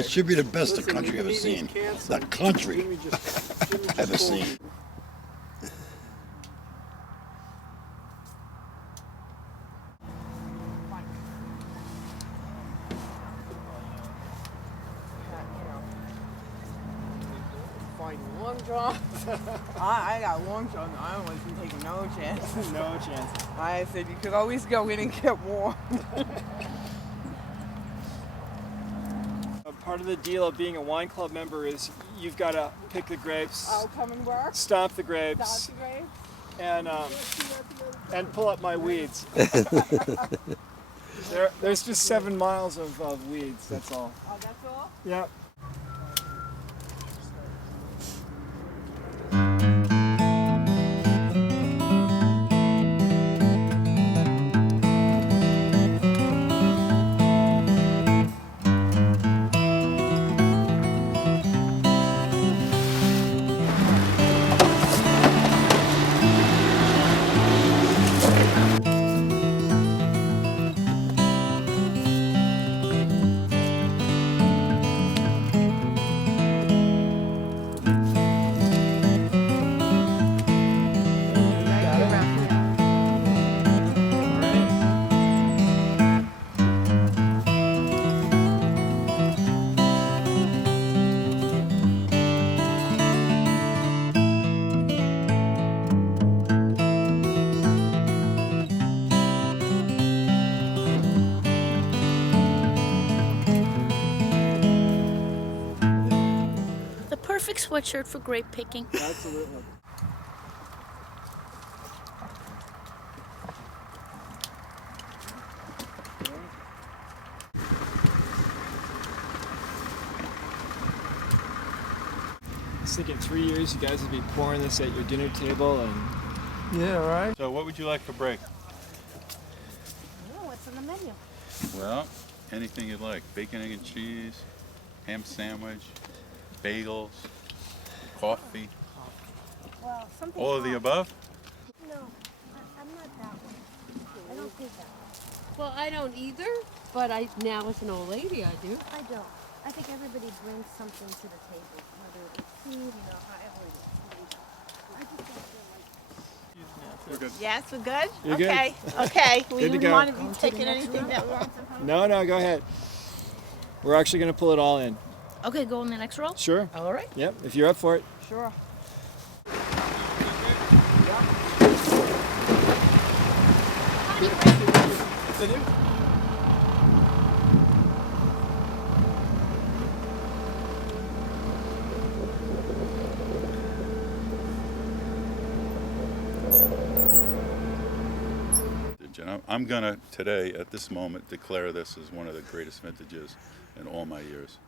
It should be the best the country ever seen. The country ever seen. Long John. I got Long John. I wasn't taking no chances. No chance. I said you could always go in and get warm. Part of the deal of being a wine club member is you've got to pick the grapes. I'll come and work. Stomp the grapes. Stop the grapes. And pull up my weeds. There's just 7 miles of weeds. That's all. Oh, that's all? Yeah. Perfect sweatshirt for grape picking. Absolutely. I was thinking 3 years you guys would be pouring this at your dinner table and... Yeah, right. So what would you like for break? Oh, what's on the menu? Well, anything you'd like. Bacon, egg, and cheese, ham sandwich, bagels, coffee. Well, something All of the above? No, I'm not that one. I don't think that one. Well, I don't either, but now as an old lady, I do. I don't. I think everybody brings something to the table, whether it's food, however it is. I just don't feel like We're good. Yes, we're good? You're good? Okay, okay. Good We to go. want to be taking anything that we want. No, go ahead. We're actually going to pull it all in. Okay, go on the next roll. Sure. All right. Yep, if you're up for it. Sure. And I'm gonna today, at this moment, declare this as one of the greatest vintages in all my years.